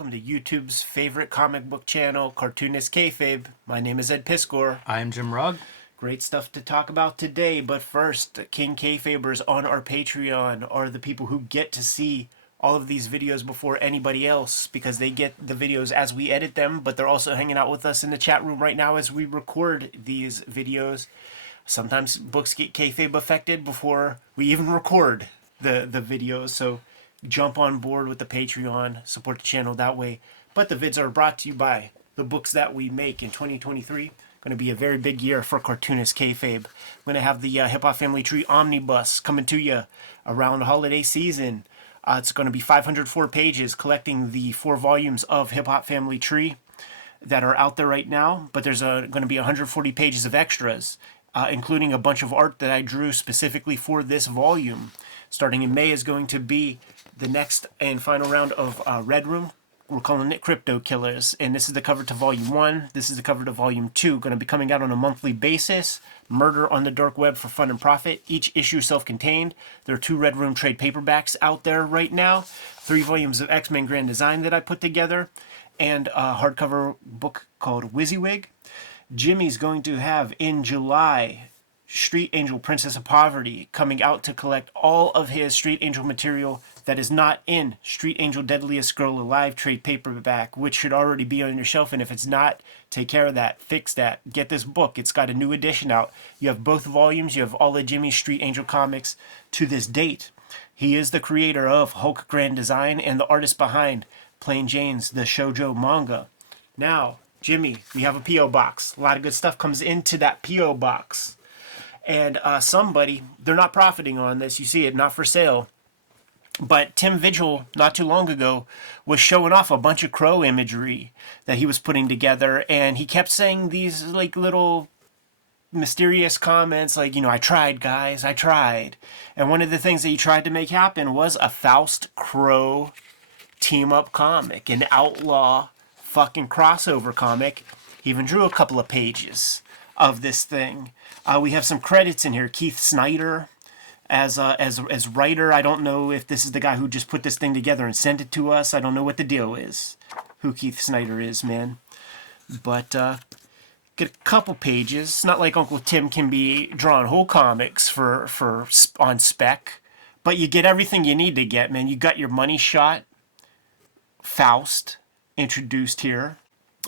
welcome to YouTube's favorite comic book channel, Cartoonist Kayfabe. My name is Ed Piscor. I'm Jim Rugg. Great stuff to talk about today, but first, King Kayfabers on our Patreon are the people who get to see all of these videos before anybody else because they get the videos as we edit them, but they're also hanging out with us in the chat room right now as we record these videos. Sometimes books get kayfabe affected before we even record the videos, so jump on board with the Patreon, support the channel that way. But the vids are brought to you by the books that we make in 2023. Going to be a very big year for Cartoonist Kayfabe. We're going to have the Hip Hop Family Tree Omnibus coming to you around the holiday season. It's going to be 504 pages collecting the 4 volumes of Hip Hop Family Tree that are out there right now. But there's going to be 140 pages of extras, including a bunch of art that I drew specifically for this volume. Starting in May is going to be the next and final round of Red Room. We're calling it Crypto Killers, and this is the cover to Volume 1. This is the cover to Volume 2. Going to be coming out on a monthly basis. Murder on the Dark Web for Fun and Profit. Each issue self-contained. There are 2 Red Room trade paperbacks out there right now. 3 volumes of X-Men Grand Design that I put together. And a hardcover book called WYSIWYG. Jimmy's going to have, in July, Street Angel Princess of Poverty, coming out to collect all of his Street Angel material that is not in Street Angel Deadliest Girl Alive trade paperback, which should already be on your shelf. And if it's not, take care of that, fix that, get this book. It's got a new edition out. You have both volumes. You have all of Jimmy's Street Angel comics to this date. He is the creator of Hulk Grand Design and the artist behind Plain Jane's the shoujo manga. Now, Jimmy, we have a P.O. box. A lot of good stuff comes into that P.O. box. And somebody, they're not profiting on this. You see it, not for sale. But Tim Vigil, not too long ago, was showing off a bunch of crow imagery that he was putting together. And he kept saying these like little mysterious comments like, you know, I tried, guys, I tried. And one of the things that he tried to make happen was a Faust Crow team-up comic, an outlaw fucking crossover comic. He even drew a couple of pages of this thing. We have some credits in here. Keith Snyder as writer. I don't know if this is the guy who just put this thing together and sent it to us. I don't know what the deal is, who Keith Snyder is, man. But get a couple pages. It's not like Uncle Tim can be drawing whole comics for on spec, but you get everything you need to get, man. You got your money shot, Faust introduced here,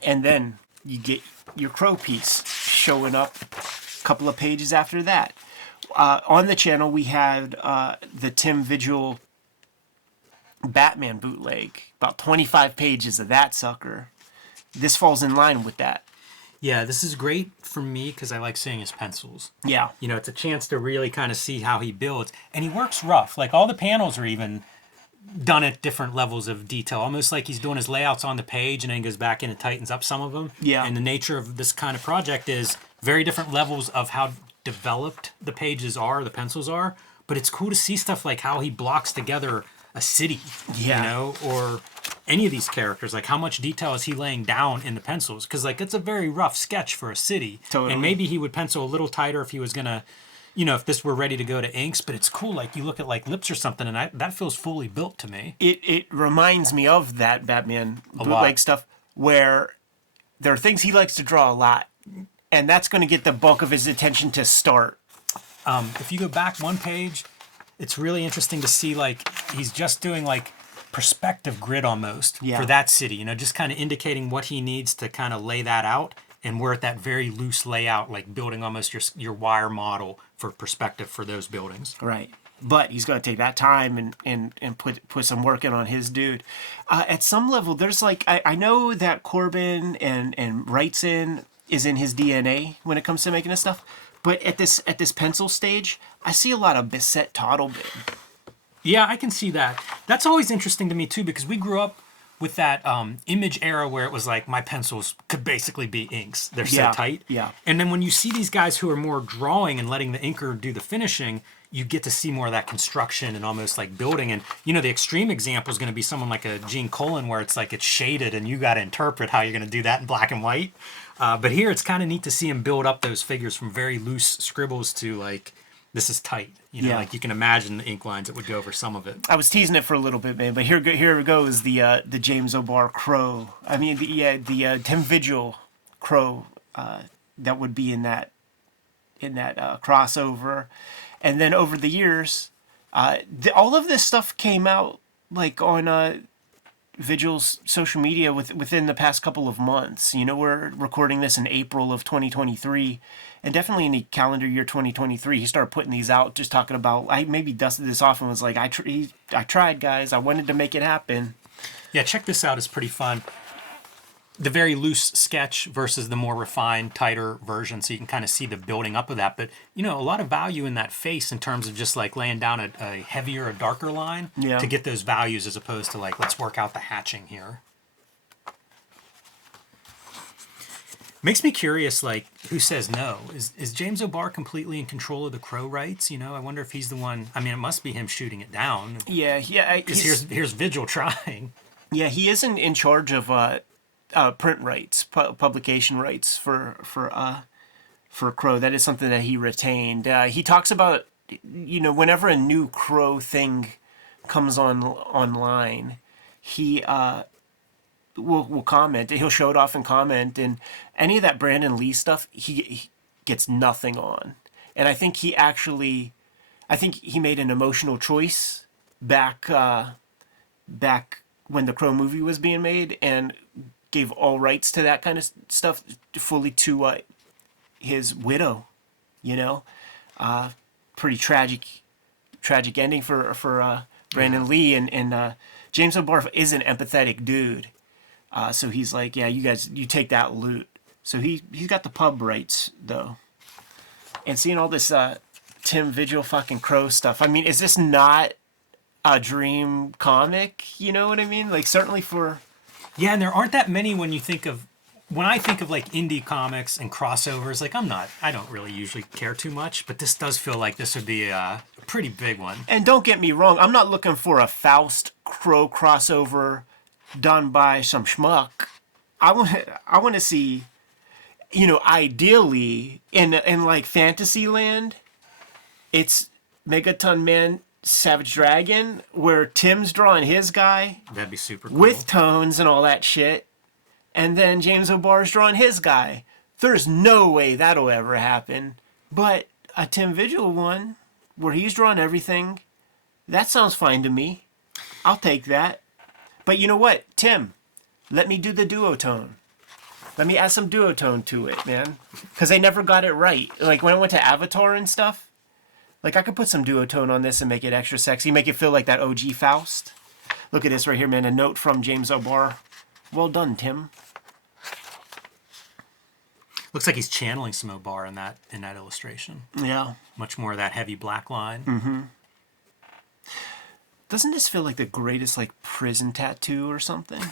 and then you get your crow piece showing up a couple of pages after that. On the channel, we had the Tim Vigil Batman bootleg, about 25 pages of that sucker. This falls in line with that. Yeah, this is great for me because I like seeing his pencils. Yeah. You know, it's a chance to really kind of see how he builds. And he works rough. Like, all the panels are even done at different levels of detail, almost like he's doing his layouts on the page and then goes back in and tightens up some of them. Yeah. And the nature of this kind of project is very different levels of how developed the pages are, the pencils are, but it's cool to see stuff like how he blocks together a city, you know, or any of these characters, like how much detail is he laying down in the pencils, because like it's a very rough sketch for a city. Totally. And maybe he would pencil a little tighter if he was gonna, you know, if this were ready to go to inks, but it's cool, like you look at like lips or something and that feels fully built to me. It reminds me of that Batman bootleg stuff where there are things he likes to draw a lot, and that's going to get the bulk of his attention to start. If you go back one page, it's really interesting to see like he's just doing like perspective grid almost for that city, you know, just kind of indicating what he needs to kind of lay that out. And we're at that very loose layout, like building almost your wire model for perspective for those buildings. Right. But he's going to take that time and put some work in on his dude. At some level, there's like, I know that Corbin and Wrightson is in his DNA when it comes to making this stuff. But at this pencil stage, I see a lot of Bissett Toddlebin. Yeah, I can see that. That's always interesting to me too, because we grew up with that image era where it was like my pencils could basically be inks. They're so tight. Yeah. And then when you see these guys who are more drawing and letting the inker do the finishing, you get to see more of that construction and almost like building. And, you know, the extreme example is going to be someone like a Gene Colan where it's like it's shaded and you got to interpret how you're going to do that in black and white. But here it's kind of neat to see him build up those figures from very loose scribbles to like this is tight. You know, like you can imagine the ink lines that would go over some of it. I was teasing it for a little bit, man, but here goes the James O'Barr crow. I mean, the Tim Vigil crow that would be in that crossover, and then over the years, all of this stuff came out like on Vigil's social media within the past couple of months. You know, we're recording this in April of 2023, and definitely in the calendar year 2023, he started putting these out, just talking about. I maybe dusted this off and was like, I tried, guys. I wanted to make it happen. Yeah, check this out. It's pretty fun. The very loose sketch versus the more refined, tighter version, so you can kind of see the building up of that. But, you know, a lot of value in that face in terms of just like laying down a heavier, a darker line to get those values as opposed to like, let's work out the hatching here. Makes me curious, like, who says no? Is James O'Barr completely in control of the crow rights? You know, I wonder if he's the one. I mean, it must be him shooting it down. Yeah. Because here's Vigil trying. Yeah, he isn't in charge of print rights, publication rights for Crow. That is something that he retained. He talks about, you know, whenever a new Crow thing comes online, he will comment. He'll show it off and comment, and any of that Brandon Lee stuff, he gets nothing on. And I think he made an emotional choice back when the Crow movie was being made, and gave all rights to that kind of stuff fully to his widow. You know, pretty tragic ending for Brandon Lee, and James O'Barr is an empathetic dude. So he's like, yeah, you guys, you take that loot. So he's got the pub rights though. And seeing all this Tim Vigil fucking Crow stuff. I mean, is this not a dream comic? You know what I mean? Like, certainly for. Yeah, and there aren't that many when I think of like indie comics and crossovers. Like, I don't really usually care too much, but this does feel like this would be a pretty big one. And don't get me wrong, I'm not looking for a Faust Crow crossover done by some schmuck. I want to see, you know, ideally in like Fantasyland, it's Megaton Man Savage Dragon, where Tim's drawing his guy. That'd be super cool. With tones and all that shit. And then James O'Barr's drawing his guy. There's no way that'll ever happen. But a Tim Vigil one, where he's drawing everything, that sounds fine to me. I'll take that. But you know what, Tim? Let me do the duotone. Let me add some duotone to it, man. Because they never got it right. Like, when I went to Avatar and stuff, like, I could put some duotone on this and make it extra sexy. Make it feel like that OG Faust. Look at this right here, man. A note from James O'Barr. Well done, Tim. Looks like he's channeling some O'Barr in that illustration. Yeah. Much more of that heavy black line. Mm-hmm. Doesn't this feel like the greatest, like, prison tattoo or something?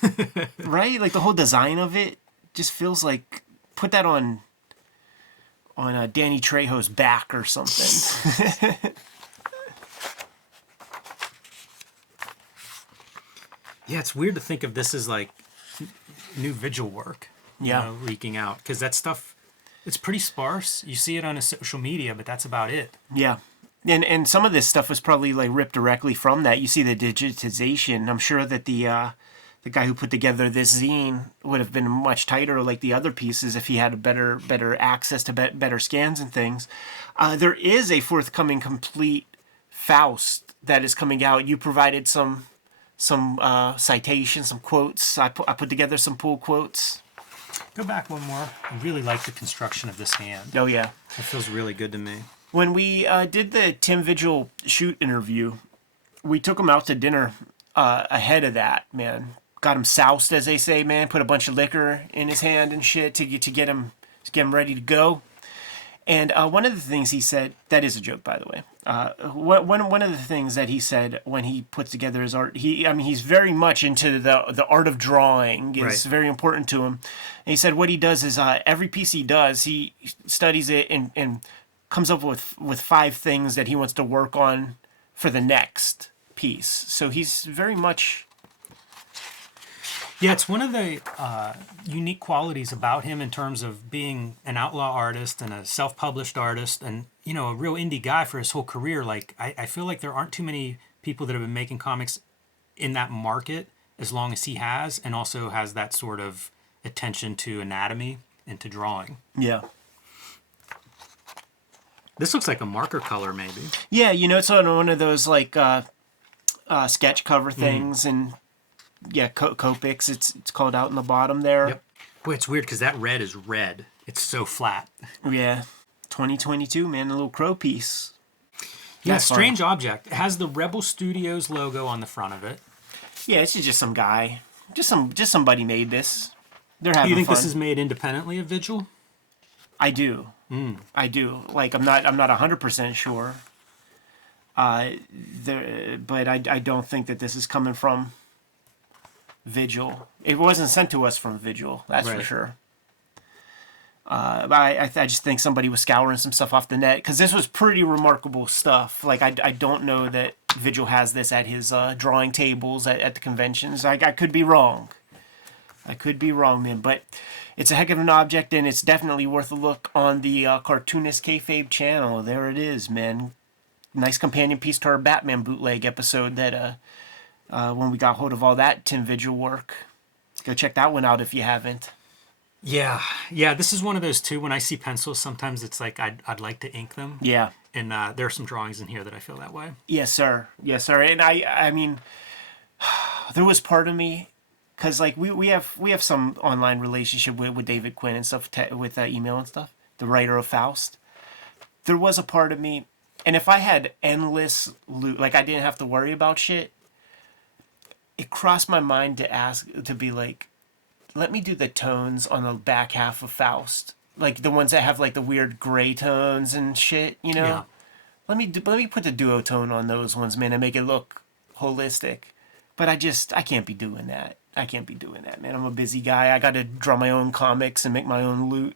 Right? Like, the whole design of it just feels like, put that on Danny Trejo's back or something. Yeah, it's weird to think of this as like new Vigil work, you know, leaking out, because that stuff, it's pretty sparse. You see it on his social media, but that's about it. Yeah. And some of this stuff was probably like ripped directly from that. You see the digitization. I'm sure that the guy who put together this zine would have been much tighter, like the other pieces, if he had a better access to better scans and things. There is a forthcoming complete Faust that is coming out. You provided some citations, some quotes. I put together some pull quotes. Go back one more. I really like the construction of this hand. Oh yeah, it feels really good to me. When we did the Tim Vigil shoot interview, we took him out to dinner ahead of that, man. Got him soused, as they say, man. Put a bunch of liquor in his hand and shit to get him ready to go. And one of the things he said, that is a joke, by the way. One of the things that he said when he puts together his art, he's very much into the art of drawing. It's very important to him. And he said what he does is every piece he does, he studies it and comes up with 5 things that he wants to work on for the next piece. So he's very much Yeah, it's one of the unique qualities about him in terms of being an outlaw artist and a self-published artist and, you know, a real indie guy for his whole career. Like, I feel like there aren't too many people that have been making comics in that market as long as he has, and also has that sort of attention to anatomy and to drawing. Yeah. This looks like a marker color, maybe. Yeah, you know, it's on one of those, like, sketch cover things, and yeah, Copics. It's called out in the bottom there. Yep. Boy, it's weird because that red is red. It's so flat. Yeah, 2022, man. A little crow piece. Yeah, strange object. It has the Rebel Studios logo on the front of it. Yeah, it's just some guy. Just somebody made this. They're having fun. You think this is made independently of Vigil? I do. I do. Like, I'm not 100% sure. But I don't think that this is coming from Vigil. It wasn't sent to us from Vigil, that's for sure. But I just think somebody was scouring some stuff off the net, because this was pretty remarkable stuff. Like, I don't know that Vigil has this at his drawing tables at the conventions. I could be wrong. I could be wrong, man. But it's a heck of an object, and it's definitely worth a look on the Cartoonist Kayfabe channel. There it is, man. Nice companion piece to our Batman bootleg episode that when we got hold of all that Tim Vigil work. Go check that one out if you haven't. Yeah, this is one of those too. When I see pencils, sometimes it's like I'd like to ink them. Yeah. And there are some drawings in here that I feel that way. Yes, sir. Yes, sir. And I mean, there was part of me, because like we have some online relationship with David Quinn and stuff, with email and stuff, the writer of Faust. There was a part of me, and if I had endless loot, like I didn't have to worry about shit, it crossed my mind to be like, let me do the tones on the back half of Faust, like the ones that have like the weird gray tones and shit, you know. Yeah. Let me put the duotone on those ones, man, and make it look holistic. But I can't be doing that. Man. I'm a busy guy. I got to draw my own comics and make my own loot.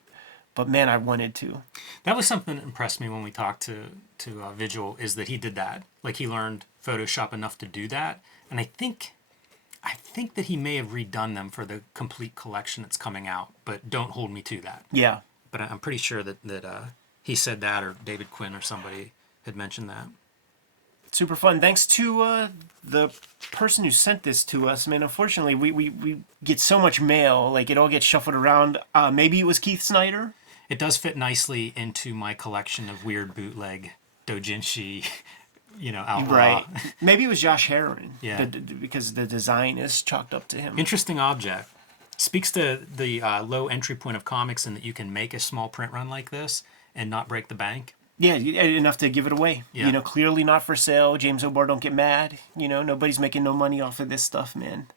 But man, I wanted to. That was something that impressed me when we talked to Vigil, is that he did that. Like, he learned Photoshop enough to do that, and I think that he may have redone them for the complete collection that's coming out. But don't hold me to that. Yeah. But I'm pretty sure that he said that, or David Quinn or somebody had mentioned that. Super fun. Thanks to the person who sent this to us, man. Unfortunately, we get so much mail, like it all gets shuffled around. Maybe it was Keith Snyder. It does fit nicely into my collection of weird bootleg doujinshi, outlaw. Right. Maybe it was Josh Heron. Yeah. Because the design is chalked up to him. Interesting object. Speaks to the low entry point of comics, and that you can make a small print run like this and not break the bank. Yeah, enough to give it away. Yeah. Clearly not for sale. James O'Barr, don't get mad. Nobody's making no money off of this stuff, man.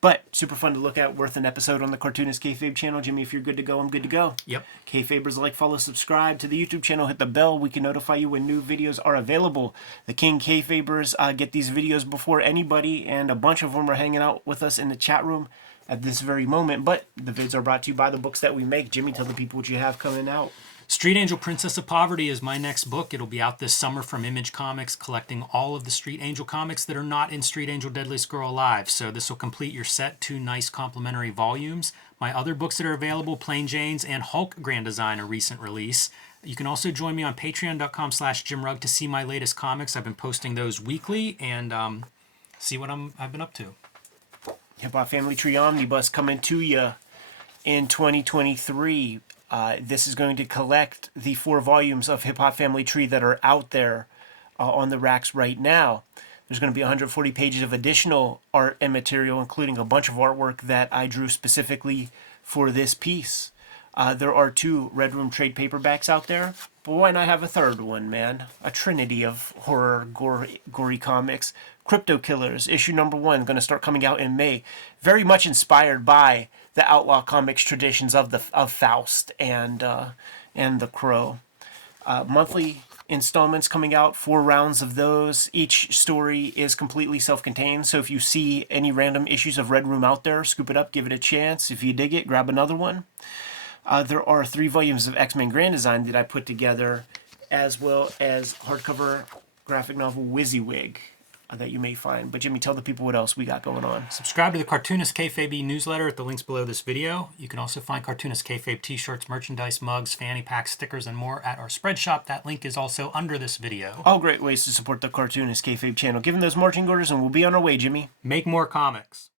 But super fun to look at. Worth an episode on the Cartoonist Kayfabe channel. Jimmy, if you're good to go, I'm good to go. Yep. Kayfabers, like, follow, subscribe to the YouTube channel. Hit the bell. We can notify you when new videos are available. The King Kayfabers get these videos before anybody, and a bunch of them are hanging out with us in the chat room at this very moment. But the vids are brought to you by the books that we make. Jimmy, tell the people what you have coming out. Street Angel Princess of Poverty is my next book. It'll be out this summer from Image Comics, collecting all of the Street Angel comics that are not in Street Angel Deadliest Girl Alive. So this will complete your set, 2 nice complementary volumes. My other books that are available, Plain Jane's and Hulk Grand Design, a recent release. You can also join me on patreon.com/JimRugg to see my latest comics. I've been posting those weekly, and see what I've been up to. Hip Hop Family Tree Omnibus coming to you in 2023. This is going to collect the 4 volumes of Hip Hop Family Tree that are out there on the racks right now. There's going to be 140 pages of additional art and material, including a bunch of artwork that I drew specifically for this piece. There are 2 Red Room trade paperbacks out there, but why not have a third one, man? A trinity of horror, gory comics. Crypto Killers, issue number 1, going to start coming out in May. Very much inspired by the outlaw comics traditions of Faust and the Crow. Monthly installments coming out, 4 rounds of those. Each story is completely self-contained, so if you see any random issues of Red Room out there, scoop it up, give it a chance. If you dig it, grab another one. There are 3 volumes of X-Men Grand Design that I put together, as well as hardcover graphic novel WYSIWYG. that you may find. But Jimmy, tell the people what else we got going on. Subscribe to the Cartoonist Kayfabe newsletter at the links below this video. You can also find Cartoonist Kayfabe t-shirts, merchandise, mugs, fanny packs, stickers, and more at our spread shop. That link is also under this video. All great ways to support the Cartoonist Kayfabe channel. Give them those marching orders and we'll be on our way, Jimmy. Make more comics.